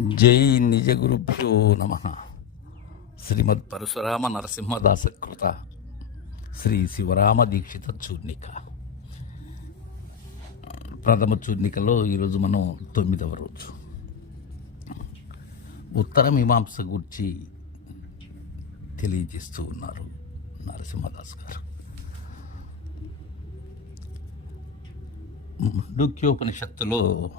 జై నిజ గురుభ్యో నమ. శ్రీమద్ పరశురామ నరసింహదాసకృత శ్రీ శివరామ దీక్షిత చూర్ణిక. ప్రథమ చూర్ణికలో ఈరోజు మనం తొమ్మిదవ రోజు. ఉత్తర మీమాంస గురించి తెలియజేస్తూ ఉన్నారు నరసింహదాస్ గారు. ముండుక్యోపనిషత్తులో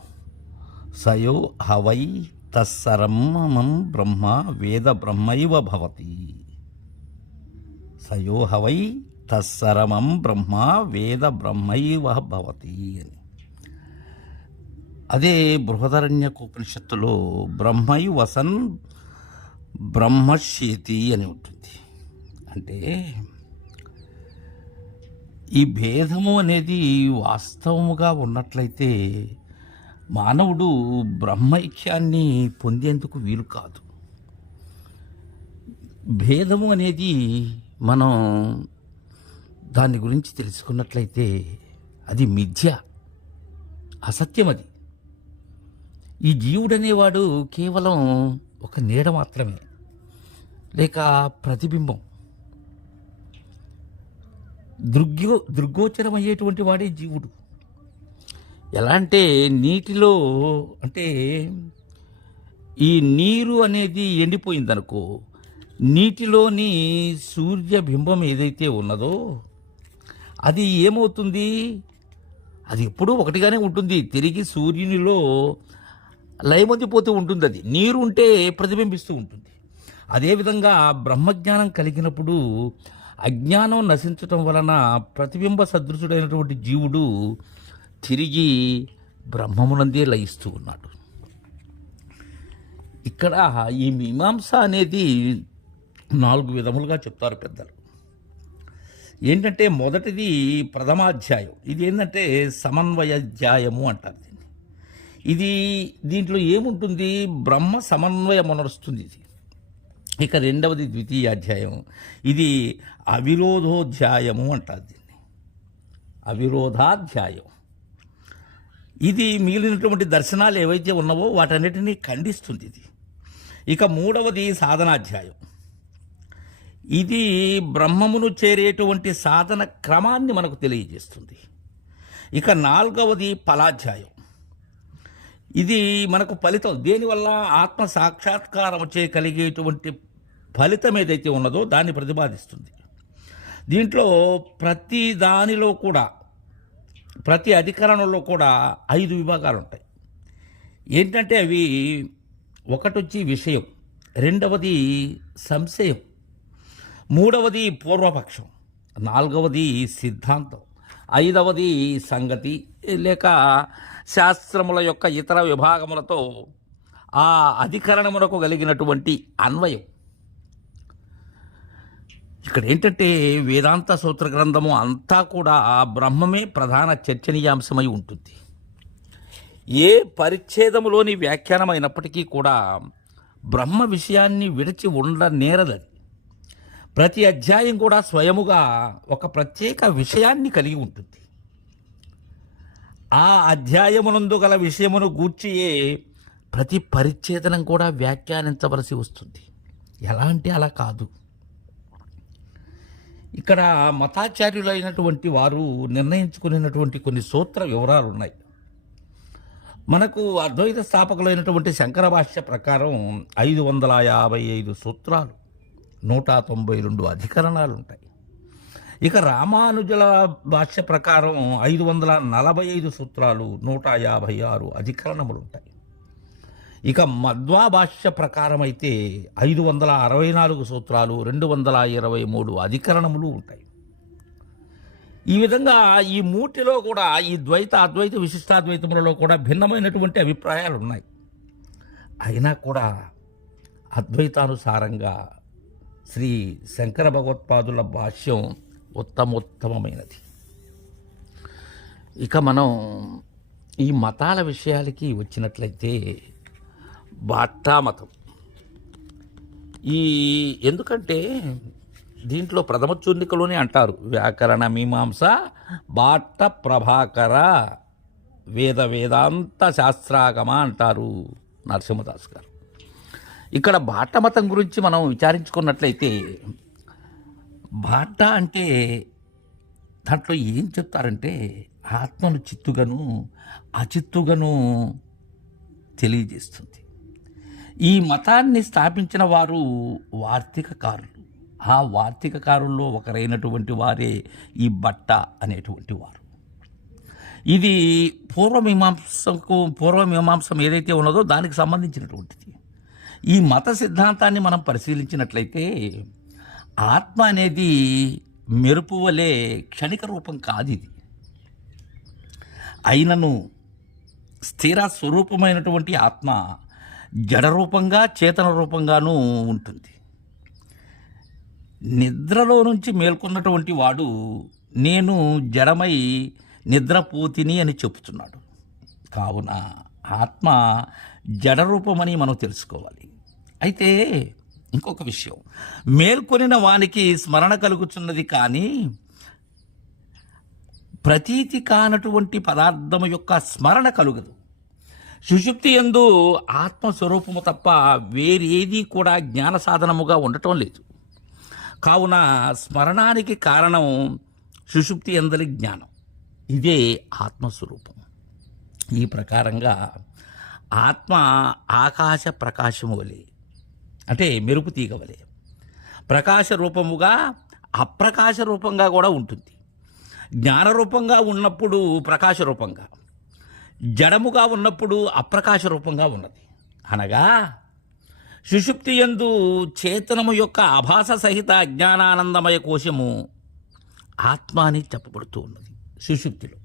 సయో హవై తస్సరమం బ్రహ్మ వేద బ్రహ్మైవ భవతి. సయోహవై తస్సరమం బ్రహ్మ వేద బ్రహ్మైవ భవతి అని. అదే బృహదరణ్యకోపనిషత్తులో బ్రహ్మై వసన్ బ్రహ్మశీతి అని ఉంటుంది. అంటే ఈ భేదము అనేది వాస్తవముగా ఉన్నట్లయితే మానవుడు బ్రహ్మైక్యాన్ని పొందేందుకు వీలు కాదు. భేదము అనేది మనం దాని గురించి తెలుసుకున్నట్లయితే అది మిథ్య అసత్యం అది. ఈ జీవుడనేవాడు కేవలం ఒక నీడ మాత్రమే లేక ప్రతిబింబం. దృగ్యో దృగ్గోచరమయ్యేటువంటి వాడే జీవుడు. ఎలా అంటే నీటిలో అంటే ఈ నీరు అనేది ఎండిపోయిందనుకో నీటిలోని సూర్యబింబం ఏదైతే ఉన్నదో అది ఏమవుతుంది? అది ఎప్పుడూ ఒకటిగానే ఉంటుంది. తిరిగి సూర్యునిలో లయమొందిపోతూ ఉంటుంది అది. నీరు ఉంటే ప్రతిబింబిస్తూ ఉంటుంది. అదేవిధంగా బ్రహ్మజ్ఞానం కలిగినప్పుడు అజ్ఞానం నశించటం వలన ప్రతిబింబ సదృశుడైనటువంటి జీవుడు తిరిగి బ్రహ్మమునందే లయిస్తూ ఉన్నాడు. ఇక్కడ ఈ మీమాంస అనేది నాలుగు విధములుగా చెప్తారు పెద్దలు. ఏంటంటే మొదటిది ప్రథమాధ్యాయం. ఇది ఏంటంటే సమన్వయాధ్యాయము అంటారు దీన్ని. ఇది దీంట్లో ఏముంటుంది? బ్రహ్మ సమన్వయం అనరుస్తుంది ఇది. ఇక రెండవది ద్వితీయాధ్యాయం. ఇది అవిరోధోధ్యాయము అంటారు దీన్ని. అవిరోధాధ్యాయం. ఇది మిగిలినటువంటి దర్శనాలు ఏవైతే ఉన్నావో వాటన్నిటినీ ఖండిస్తుంది ఇది. ఇక మూడవది సాధనాధ్యాయం. ఇది బ్రహ్మమును చేరేటువంటి సాధన క్రమాన్ని మనకు తెలియజేస్తుంది. ఇక నాలుగవది ఫలాధ్యాయం. ఇది మనకు ఫలితం దేనివల్ల ఆత్మ సాక్షాత్కారం చే కలిగేటువంటి ఫలితం ఏదైతే ఉన్నదో దాన్ని ప్రతిపాదిస్తుంది. దీంట్లో ప్రతి దానిలో కూడా ప్రతి అధికరణలో కూడా ఐదు విభాగాలు ఉంటాయి ఏంటంటే అవి ఒకటి వచ్చి విషయం రెండవది సంశయం మూడవది పూర్వపక్షం నాలుగవది సిద్ధాంతం ఐదవది సంగతి. లేక శాస్త్రముల యొక్క ఇతర విభాగములతో ఆ అధికరణమునకు కలిగినటువంటి అన్వయం. ఇక్కడ ఏంటంటే వేదాంత సూత్ర గ్రంథము అంతా కూడా ఆ బ్రహ్మమే ప్రధాన చర్చనీయాంశమై ఉంటుంది. ఏ పరిచ్ఛేదములోని వ్యాఖ్యానమైనప్పటికీ కూడా బ్రహ్మ విషయాన్ని విడిచి ఉండనేరదది ప్రతి అధ్యాయం కూడా స్వయముగా ఒక ప్రత్యేక విషయాన్ని కలిగి ఉంటుంది. ఆ అధ్యాయమునందు గల విషయమును గూర్చియే ప్రతి పరిచ్ఛేదనం కూడా వ్యాఖ్యానించవలసి వస్తుంది. ఎలా అంటే అలా కాదు. ఇక్కడ మతాచార్యులైనటువంటి వారు నిర్ణయించుకునేటువంటి కొన్ని సూత్ర వివరాలు ఉన్నాయి. మనకు అద్వైత స్థాపకులైనటువంటి శంకర భాష్య ప్రకారం ఐదు వందల యాభై ఐదు సూత్రాలు నూట తొంభై రెండు అధికరణాలు ఉంటాయి. ఇక రామానుజుల భాష్య ప్రకారం ఐదు వందల నలభై ఐదు సూత్రాలు నూట యాభై ఆరు అధికరణములు ఉంటాయి. ఇక మధ్వా భాష్య ప్రకారం అయితే ఐదు వందల అరవై నాలుగు సూత్రాలు రెండు వందల ఇరవై మూడు అధికరణములు ఉంటాయి. ఈ విధంగా ఈ మూటిలో కూడా ఈ ద్వైత అద్వైత విశిష్టాద్వైతములలో కూడా భిన్నమైనటువంటి అభిప్రాయాలు ఉన్నాయి. అయినా కూడా అద్వైతానుసారంగా శ్రీ శంకర భగవత్పాదుల భాష్యం ఉత్తమోత్తమమైనది. ఇక మనం ఈ మతాల విషయాలకి వచ్చినట్లయితే బాట్టా మతం ఈ ఎందుకంటే దీంట్లో ప్రథమ చూర్ణికలోనే అంటారు వ్యాకరణ మీమాంస బాట్ట ప్రభాకర వేద వేదాంత శాస్త్రాగమ అంటారు నరసింహదాస్ గారు. ఇక్కడ బాట మతం గురించి మనం విచారించుకున్నట్లయితే బాట అంటే దాంట్లో ఏం చెప్తారంటే ఆత్మను చిత్తుగను అచిత్తుగను తెలియజేస్తుంది. ఈ మతాన్ని స్థాపించిన వారు వార్తికకారులు. ఆ వార్తికకారుల్లో ఒకరైనటువంటి వారే ఈ బట్ట అనేటువంటి వారు. ఇది పూర్వమీమాంసకు పూర్వమీమాంసం ఏదైతే ఉన్నదో దానికి సంబంధించినటువంటిది. ఈ మత సిద్ధాంతాన్ని మనం పరిశీలించినట్లయితే ఆత్మ అనేది మెరుపు వలె క్షణిక రూపం కాదు ఇది. అయినను స్థిర స్వరూపమైనటువంటి ఆత్మ జడ రూపంగా చేతన రూపంగానూ ఉంటుంది. నిద్రలో నుంచి మేల్కొన్నటువంటి వాడు నేను జడమై నిద్రపోతిని అని చెప్తున్నాడు కావున ఆత్మ జడరూపమని మనం తెలుసుకోవాలి. అయితే ఇంకొక విషయం. మేల్కొనిన వానికి స్మరణ కలుగుతున్నది కానీ ప్రతీతి కానటువంటి పదార్థం యొక్క స్మరణ కలుగదు. సుషుప్తి ఎందు ఆత్మస్వరూపము తప్ప వేరేది కూడా జ్ఞాన సాధనముగా ఉండటం లేదు. కావున స్మరణానికి కారణం సుషుప్తి ఎందలి జ్ఞానం. ఇదే ఆత్మస్వరూపం. ఈ ప్రకారంగా ఆత్మ ఆకాశ ప్రకాశము వలె అంటే మెరుపు తీగ వలె ప్రకాశ రూపముగా అప్రకాశ రూపంగా కూడా ఉంటుంది. జ్ఞాన రూపంగా ఉన్నప్పుడు ప్రకాశ రూపంగా జడముగా ఉన్నప్పుడు అప్రకాశ రూపంగా ఉన్నది. అనగా సుషుప్తి యందు చేతనము యొక్క అభాస సహిత అజ్ఞానానందమయ కోశము ఆత్మ అని చెప్పబడుతూ ఉన్నది సుషుప్తిలో.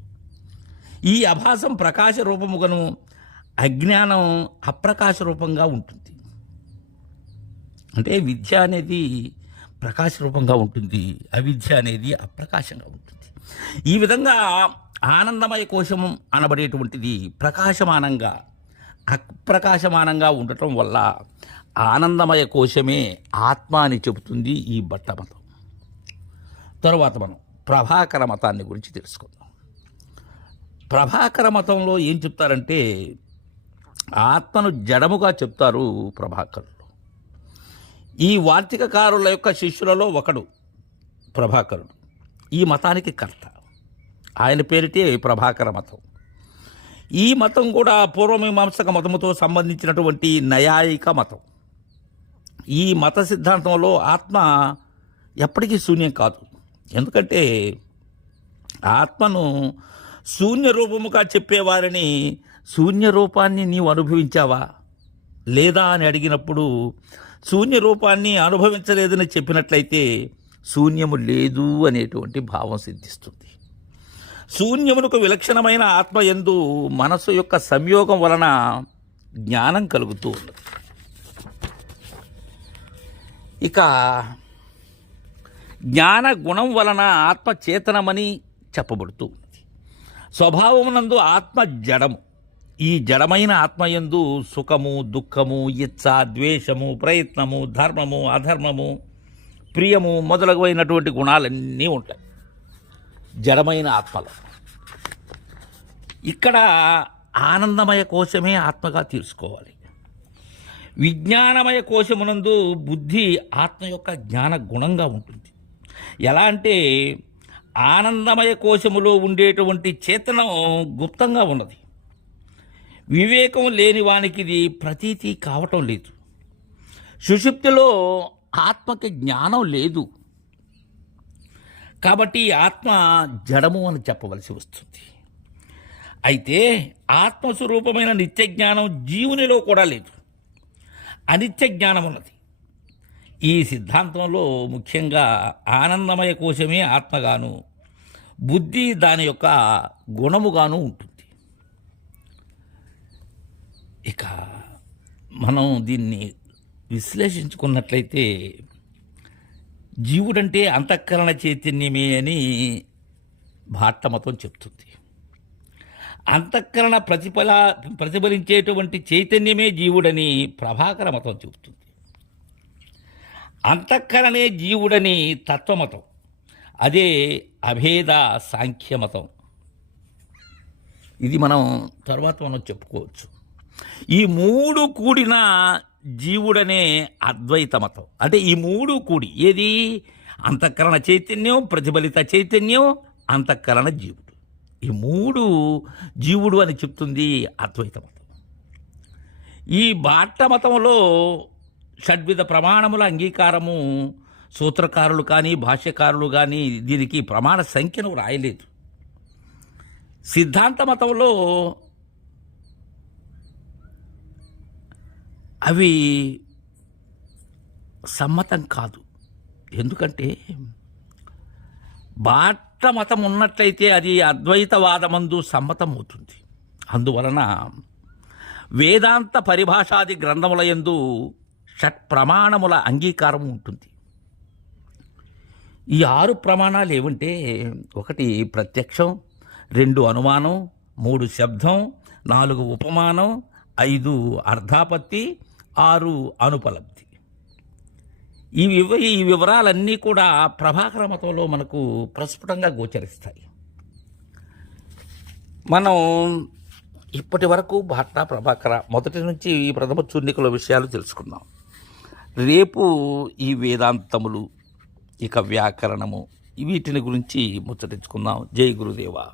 ఈ అభాసం ప్రకాశ రూపముగను అజ్ఞానం అప్రకాశ రూపంగా ఉంటుంది. అంటే విద్య అనేది ప్రకాశ రూపంగా ఉంటుంది అవిద్య అనేది అప్రకాశంగా ఉంటుంది. ఈ విధంగా ఆనందమయ కోశం అనబడేటువంటిది ప్రకాశమానంగా అప్రకాశమానంగా ఉండటం వల్ల ఆనందమయ కోశమే ఆత్మ అని చెబుతుంది ఈ బట్ట మతం. తరువాత మనం ప్రభాకర మతాన్ని గురించి తెలుసుకుందాం. ప్రభాకర మతంలో ఏం చెప్తారంటే ఆత్మను జడముగా చెప్తారు ప్రభాకరులు. ఈ వార్తికకారుల యొక్క శిష్యులలో ఒకడు ప్రభాకరుడు. ఈ మతానికి కర్త. ఆయన పేరిటే ప్రభాకర మతం. ఈ మతం కూడా పూర్వమీమాంసక మతముతో సంబంధించినటువంటి నయాయిక మతం. ఈ మత సిద్ధాంతంలో ఆత్మ ఎప్పటికీ శూన్యం కాదు. ఎందుకంటే ఆత్మను శూన్య రూపముగా చెప్పేవారిని శూన్య రూపాన్ని నీవు అనుభవించావా? లేదా అని అడిగినప్పుడు శూన్య రూపాన్ని అనుభవించలేదని చెప్పినట్లయితే శూన్యము లేదు అనేటువంటి భావం సిద్ధిస్తుంది. శూన్యమునకు విలక్షణమైన ఆత్మ ఎందు మనసు యొక్క సంయోగం వలన జ్ఞానం కలుగుతూ ఉన్నది ఇక జ్ఞాన గుణం వలన ఆత్మ చేతనమని చెప్పబడుతూ స్వభావమునందు ఆత్మ జడము. ఈ జడమైన ఆత్మయందు సుఖము దుఃఖము ఇచ్చ ద్వేషము ప్రయత్నము ధర్మము అధర్మము ప్రియము మొదలగునటువంటి గుణాలన్నీ ఉంటాయి. జడమైన ఆత్మలు. ఇక్కడ ఆనందమయ కోశమే ఆత్మగా తీసుకోవాలి విజ్ఞానమయ కోశమునందు బుద్ధి ఆత్మ యొక్క జ్ఞాన గుణంగా ఉంటుంది. ఎలా అంటే ఆనందమయ కోశములో ఉండేటువంటి చేతనం గుప్తంగా ఉన్నది. వివేకం లేని వానికి ఇది ప్రతీతి కావటం లేదు. సుషుప్తిలో ఆత్మకి జ్ఞానం లేదు. కాబట్టి ఆత్మ జడము అని చెప్పవలసి వస్తుంది. అయితే ఆత్మస్వరూపమైన నిత్య జ్ఞానం జీవునిలో కూడా లేదు. అనిత్య జ్ఞానం ఉన్నది. ఈ సిద్ధాంతంలో ముఖ్యంగా ఆనందమయ కోశమే ఆత్మగాను బుద్ధి దాని యొక్క గుణముగాను ఉంటుంది. ఇక మనం దీన్ని విశ్లేషించుకున్నట్లయితే జీవుడంటే అంతఃకరణ చైతన్యమే అని భారతమతం చెప్తుంది. అంతఃకరణ ప్రతిఫల ప్రతిఫలించేటువంటి చైతన్యమే జీవుడని ప్రభాకర మతం చెబుతుంది. అంతఃకరణే జీవుడని తత్వమతం. అదే అభేద సాంఖ్యమతం ఇది మనం తర్వాత మనం చెప్పుకోవచ్చు. ఈ మూడు కూడిన జీవుడనే అద్వైత మతం అంటే ఈ మూడు కూడి ఏది? అంతఃకరణ చైతన్యం ప్రతిఫలిత చైతన్యం అంతఃకరణ జీవుడు. ఈ మూడు జీవుడు అని చెప్తుంది అద్వైత మతం ఈ బాట్ట మతంలో షడ్విధ ప్రమాణముల అంగీకారము సూత్రకారులు కానీ భాష్యకారులు కానీ దీనికి ప్రమాణ సంఖ్యను రాయలేదు. సిద్ధాంత మతంలో అవి సమ్మతం కాదు. ఎందుకంటే బాట మతం ఉన్నట్లయితే అది అద్వైతవాదమందు సమ్మతం అవుతుంది అందువలన వేదాంత పరిభాషాది గ్రంథముల యందు షట్ ప్రమాణముల అంగీకారం ఉంటుంది. ఈ ఆరు ప్రమాణాలు ఏమంటే ఒకటి ప్రత్యక్షం రెండు అనుమానం మూడు శబ్దం నాలుగు ఉపమానం ఐదు అర్ధాపత్తి ఆరు అనుపలబ్ధి. ఈ వివ ఈ వివరాలన్నీ కూడా ప్రభాకర మతంలో మనకు ప్రస్ఫుటంగా గోచరిస్తాయి. మనం ఇప్పటి వరకు భాట్ట ప్రభాకర మొదటి నుంచి ఈ ప్రథమ చూర్ణికల విషయాలు తెలుసుకుందాం రేపు ఈ వేదాంతములు ఇక వ్యాకరణము వీటిని గురించి ముచ్చటించుకుందాం. జై గురుదేవా.